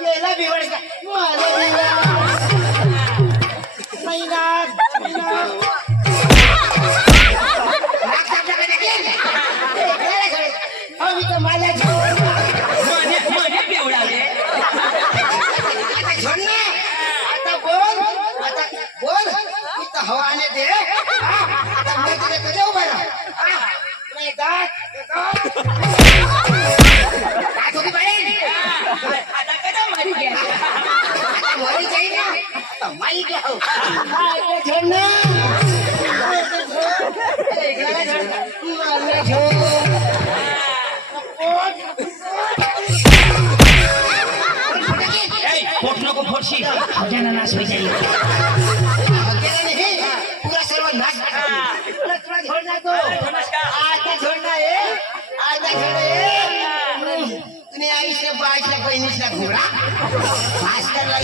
गेला बिवड का मला महिना हवा आने दे आता मैं तुझे कधी उभा राहा नाही दात होती पाहिजे आता कधी मरी गे आता मरी जाई ना आता माई गे हो झडना फोट नको फोडशी ज्यांना नाश होई जाईल पूरा सर्व नाश तुला छोडना तो आता छोडना है आता छोडे तुम्ही आईशे बाईशे बहिणीशला घोडा मास्टरला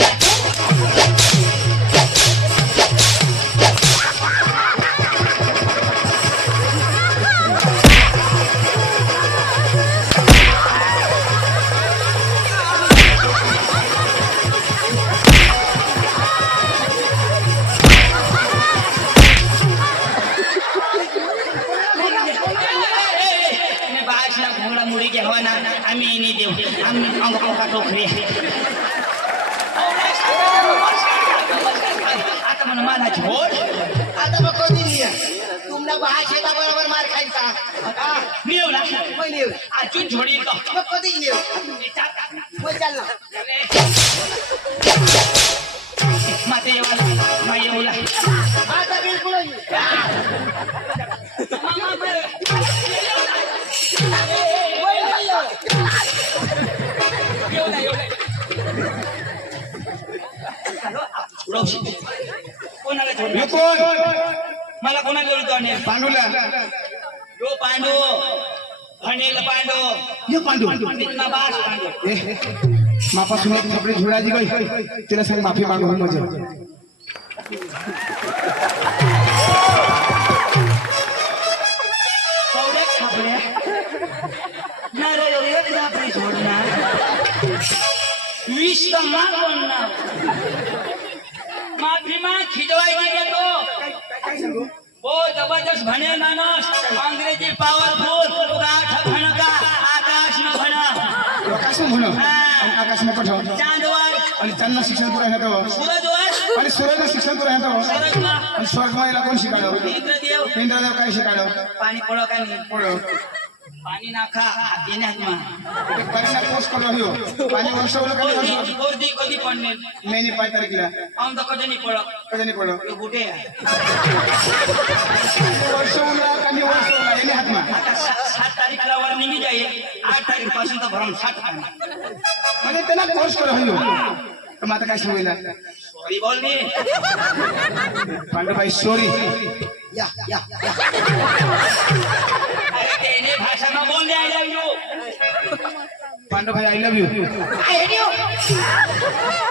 मुड़ी के हवा ना आम्ही नहीं देऊ आम्ही अंग का टोकरी आता मन मला झोड आता मग कोणी लिया तुमना बहा शेता बरोबर मार खायचा नियो ना मग नियो अजून झोडी का मग कधी नियो मग चल ना माते येवाला माय येवला आता बिलकुल मामा बर कोणाला मला कोणाला बोलतो पांडूला यो पांडू भनेल पांडू यो पांडू पंडितना बास पांडू मापासून एक थपडी झुडाजी गई तिला सांग माफी मागू म्हणजे कौडे खापड्या नारे यो एक दापडी झोडणार विष का मार बनणार माफी माग खिजवायची घेतो हो जबरदस्त भने माणूस अंग्रेजी पावरफुल गाठ भणका आकाश न भण आकाश म्हण आकाश न पठव चांदवर आणि त्यांना शिक्षण पुरा येतो सूरजवर आणि सूर्याला शिक्षण पुरा येतो सूरजला आणि स्वर्गमाईला कोण शिकाडव इंद्रदेव इंद्रदेव काय शिकाडव पाणी पडो का नाही पडव पाणी नाखा देण्यात मा पाणीला पोस्ट करू हियो पाणी वर्षवलं काय वर्ष गोदी कधी पडणे मेनी 5 तारखेला आम तो कधी नाही पडो कधी नाही पडव यो बुटे वर्षवला आणि वर्षवला याने हातमा आता 7 तारीखला वर निघी जाईल 8 तारीख पासून तर भरम 60 पाणी म्हणजे त्यांना पोस्ट करू हियो तर माता काय सांगितलं सॉरी बोलनी पांडुबाई सॉरी या अरे तेने भाषा में बोलने आई लव यू पांडु भाई I love you I hate you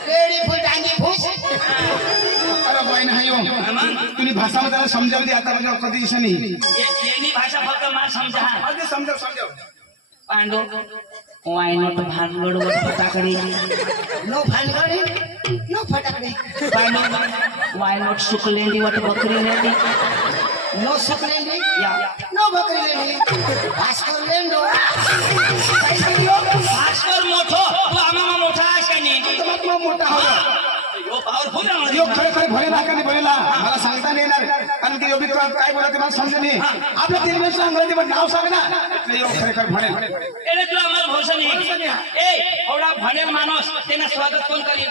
lady फुल डांगी फुस अरे बहीण हायो तुम्ही भाषा मध्ये त्याला समजावली आता म्हणजे कधी दिशा नाही येनी भाषा फक्त मार समजा अगदी समजाव पांडू वाय नॉट भानगड वर फटाकडी नो भानगडी नो फटाकडी पांडू वाय नॉट सुकलेंडी वर बकरी लेंडी नो सुकलेंडी या नो बकरी लेंडी भास्कर लेंडो भास्कर मोठो तू आम्हा मोठा आशाने तो मत मोठा होगा यो पावरफुल आहे यो खरे भले नाकाने बोलेला मला सांगता नाही येणार कारण की योगी काय बोलते मला समजे नाही आपल्या तिरमेश अंग्रेजी मध्ये नाव सांग ना यो खरे भले एले तुला मला भरोसा नाही ए एवढा भनेल माणूस त्याने स्वागत कोण करील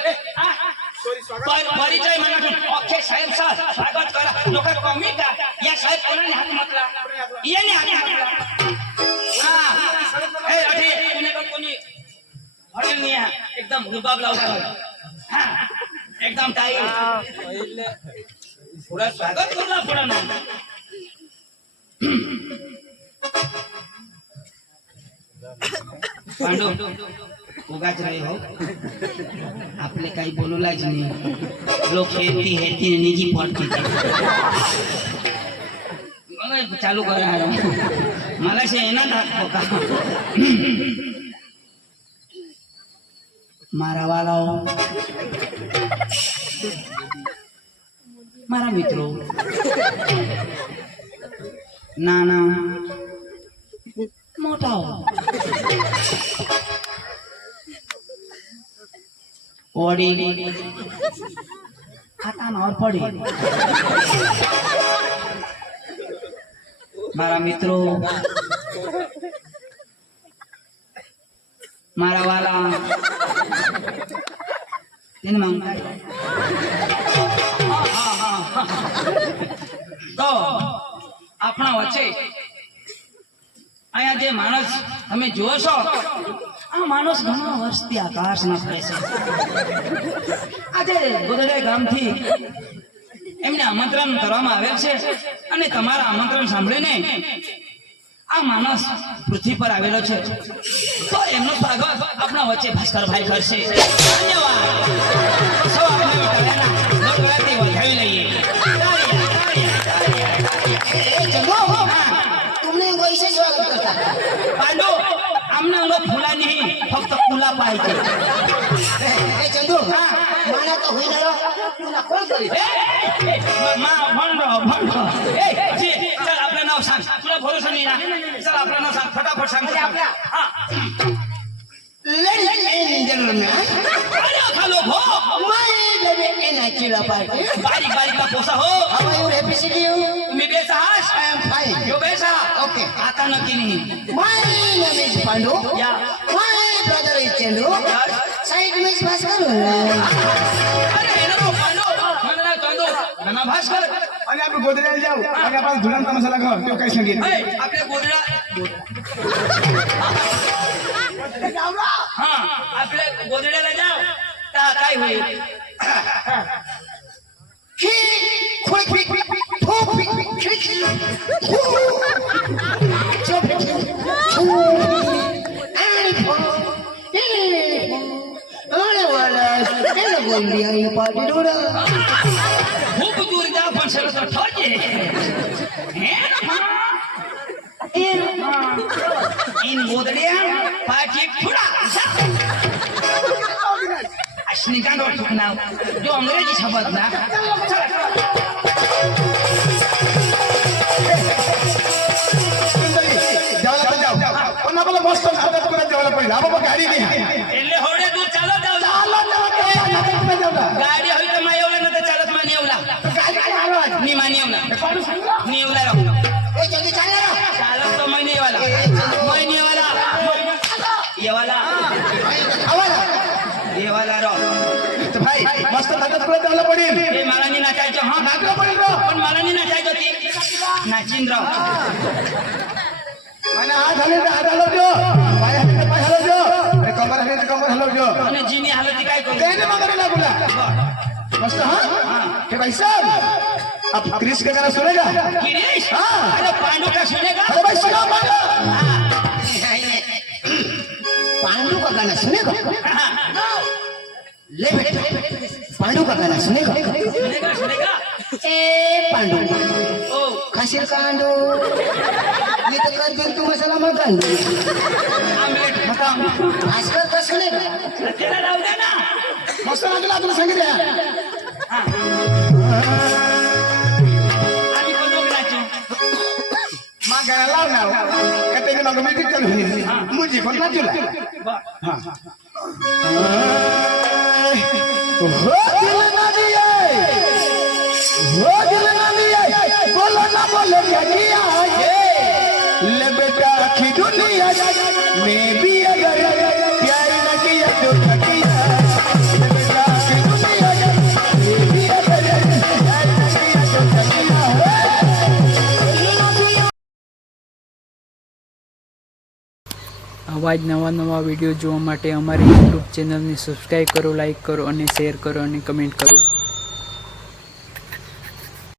परिचय म्हणून अख्खे साहेब स्वागत करा लोक कमी का या साहेब कोणाने हात मारला याने हात मारला ए अरे कोणी भनेल नाही एकदम रुबाब लावतो एकदम टाइट पुरा स्वागत करला पुरा ना पांडू उगाच रहे हो आपले काही बोलूलाच नाही लोक हेती निजी पडते चालू करा मला एना दाखव का મારા વાલાઓ મારા મિત્રો નાના મોટાઓ ઓડી ખાતા નોર પડી મારા મિત્રો મારા વાલા તેને માંગતા તો આપણા વચ્ચે અહીંયા જે માણસ તમે જુઓ છો આ માણસ ઘણા વર્ષથી આકાશમાં ફરે છે આજે ગોદડા ગામથી એમને આમંત્રણ કરવામાં આવેલ છે અને તમારા આમંત્રણ સાંભળીને આ માણસ પૃથ્વી પર આવેલો છે તો એમનું સ્વાગત આપણા વચ્ચે ભાસ્કરભાઈ કરશે ધન્યવાદ સૌ આપણે ગોળગોળાથી વધાવી લઈએ तुमने इनको ऐसे स्वागत करता पांडु हमने उनको फूला नहीं फक्त फूला पाई थे ए चंदू माना तो हुई ना तुला कोण करी मां भंडो ए जी चल आपलं नाव सांग तुला भरोसा नाही ना चल आपलं नाव सांग फटाफट सांग आपला हां लेडीज एंड जेंटलमैन अरे खालो भो माय लवे इन अचिला पार्टी बारीक बारीक का पोसा हो how are you happy city you तुम्ही बेसा हास आई एम फाइन यो बेसा ओके आता नक्की नाही माय नेम इज पांडू या my brother is Chandu side में इज भास्कर अरे नको पांडू मला चंदू नाना भास्कर आणि आपण गोदड्याला जाऊ आणि आपण धुरण तमाशाला खाऊ तो काही सांगेल ए आपल्या गोदडा हा आपल्या गोदड्याला जाऊ ता काय होईल ही खुई खुई फू फू खिच चुप फू आणि फू अरे वाला हे बोलली आई पार्टी डोडा खूप दूर जा पण सरस ठोके इन गोदड्या पाठी फुडा अश्निकांत नाव जो अंग्रेजी शब्द ना जेवायला पण जाऊ पण आपल्याला मस्त नाटक करत जेवायला पाहिजे आपण गाडी नाही એટલે હોડે તું ચાલો જાવ ગાડી હોય તો માં એવલા નતે ચાલત માં નેવલા ની માં નેવલા નેવલા રો ए जल्दी चल ना ચાલત તો માં નેવલા येवाला आवाला येवाला रो तर भाई मस्त नाटक करत जेवायला पडेल ए मला नी नाचायचं हा नाटक पडेल रो पण मला नी नाचायचं ती नाचिन रो आणि हात हलवજો पाय हलवજો अरे कमर हलवજો અને જીની હાલતી काय करू તેને मगर ना बोला मस्त हाँ के भाई साहब अब क्रिश का गाना सुनेगा गिरीश हाँ। अरे पांडु का सुनेगा अरे भाई सुनो मानो पांडू का गाना सुनेगा हाँ, ले बेटे पांडू का गाना सुनेगा सुनेगा ए पांडू ओ खासिर कांडू ये तो कर दिन तू मसाला मत कांडू आमलेट खतम भास्कर का सुनेगा त्याला राहू दे ना मस्त नाचला तुला सांगितलं हाँ. आम्ही कोण नाचू मां गाना लाव ना का तेने मग मी चल मुझे पण नाचला हां हो दिल ना दिए बोलो ना बोलो क्या दिया ले बेटा की दुनिया में भी अगर प्यार न किया तो किया ले बेटा की दुनिया में भी अगर प्यार न किया तो किया આવા જ નવા વિડીયો જોવા માટે અમારી યુટ્યુબ ચેનલને સબસ્ક્રાઈબ કરો, લાઈક કરો અને શેર કરો અને કમેન્ટ કરો.